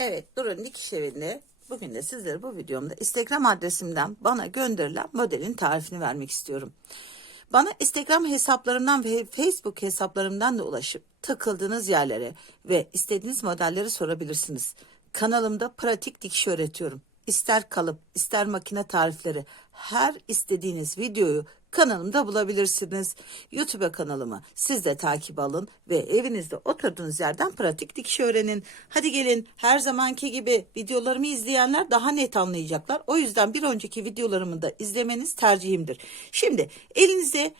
Evet Durun Dikiş Evi'nde bugün de sizlere bu videomda Instagram adresimden bana gönderilen modelin tarifini vermek istiyorum. Bana Instagram hesaplarımdan ve Facebook hesaplarımdan da ulaşıp takıldığınız yerlere ve istediğiniz modelleri sorabilirsiniz. Kanalımda pratik dikiş öğretiyorum. İster kalıp, ister makine tarifleri, her istediğiniz videoyu kanalımda bulabilirsiniz. YouTube kanalımı siz de takip alın ve evinizde oturduğunuz yerden pratik dikiş öğrenin. Hadi gelin her zamanki gibi videolarımı izleyenler daha net anlayacaklar. O yüzden bir önceki videolarımı da izlemeniz tercihimdir. Şimdi elinize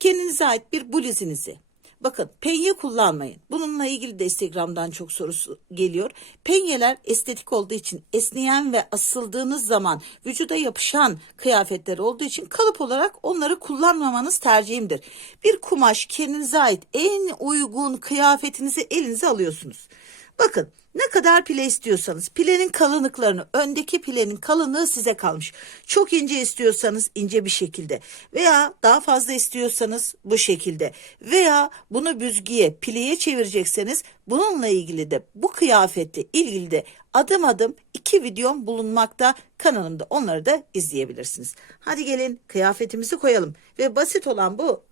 kendinize ait bir bluzinizi Bakın penye kullanmayın. Bununla ilgili de Instagram'dan çok sorusu geliyor. Penyeler estetik olduğu için esneyen ve asıldığınız zaman vücuda yapışan kıyafetler olduğu için kalıp olarak onları kullanmamanız tercihimdir. Bir kumaş kendinize ait en uygun kıyafetinizi elinize alıyorsunuz. Bakın ne kadar pile istiyorsanız pilenin kalınlıklarını öndeki pilenin kalınlığı size kalmış. Çok ince istiyorsanız ince bir şekilde veya daha fazla istiyorsanız bu şekilde veya bunu büzgüye pileye çevirecekseniz bununla ilgili de bu kıyafetle ilgili de adım adım iki videom bulunmakta kanalımda onları da izleyebilirsiniz. Hadi gelin kıyafetimizi koyalım ve basit olan bu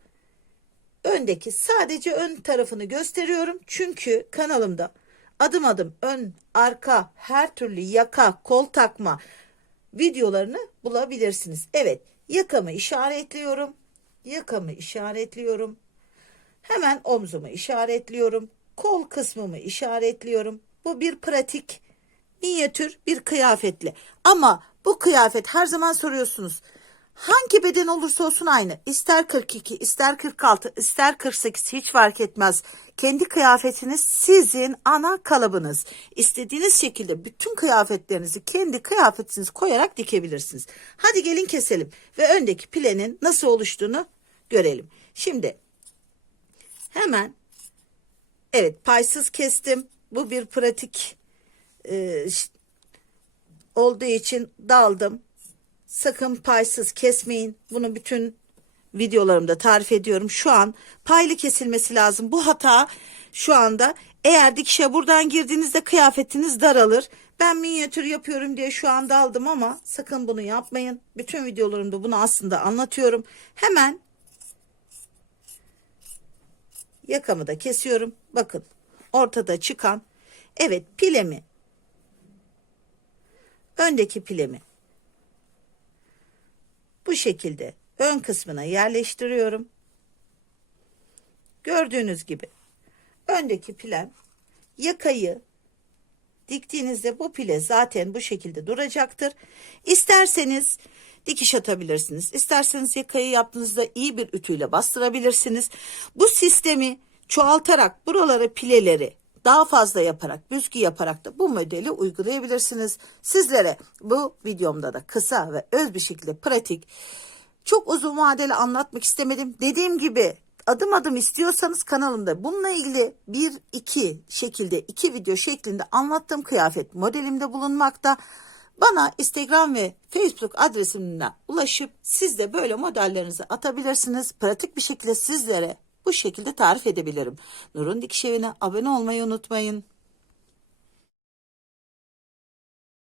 öndeki sadece ön tarafını gösteriyorum çünkü kanalımda adım adım ön, arka, her türlü yaka, kol takma videolarını bulabilirsiniz. Evet, yakamı işaretliyorum. Yakamı işaretliyorum. Hemen omzumu işaretliyorum. Kol kısmımı işaretliyorum. Bu bir pratik, minyatür bir kıyafetle. Ama bu kıyafet her zaman soruyorsunuz. Hangi beden olursa olsun aynı. İster 42, ister 46, ister 48 hiç fark etmez. Kendi kıyafetiniz sizin ana kalıbınız. İstediğiniz şekilde bütün kıyafetlerinizi kendi kıyafetiniz koyarak dikebilirsiniz. Hadi gelin keselim ve öndeki pilenin nasıl oluştuğunu görelim. Şimdi hemen evet paysız kestim. Bu bir pratik e, olduğu için daldım. Sakın paysız kesmeyin. Bunu bütün videolarımda tarif ediyorum. Şu an paylı kesilmesi lazım. Bu hata şu anda eğer dikişe buradan girdiğinizde kıyafetiniz daralır. Ben minyatür yapıyorum diye şu anda aldım ama sakın bunu yapmayın. Bütün videolarımda bunu aslında anlatıyorum. Hemen yakamı da kesiyorum. Bakın ortada çıkan evet pilemi öndeki pilemi bu şekilde ön kısmına yerleştiriyorum. Gördüğünüz gibi öndeki pilem yakayı diktiğinizde bu pile zaten bu şekilde duracaktır. İsterseniz dikiş atabilirsiniz. İsterseniz yakayı yaptığınızda iyi bir ütüyle bastırabilirsiniz. Bu sistemi çoğaltarak buraları pileleri daha fazla yaparak, büzgü yaparak da bu modeli uygulayabilirsiniz. Sizlere bu videomda da kısa ve öz bir şekilde pratik, çok uzun vadeli anlatmak istemedim. Dediğim gibi adım adım istiyorsanız kanalımda bununla ilgili bir iki şekilde iki video şeklinde anlattığım kıyafet modelimde bulunmakta. Bana Instagram ve Facebook adresimden ulaşıp siz de böyle modellerinizi atabilirsiniz. Pratik bir şekilde sizlere bu şekilde tarif edebilirim. Nur'un Dikiş Evi'ne abone olmayı unutmayın.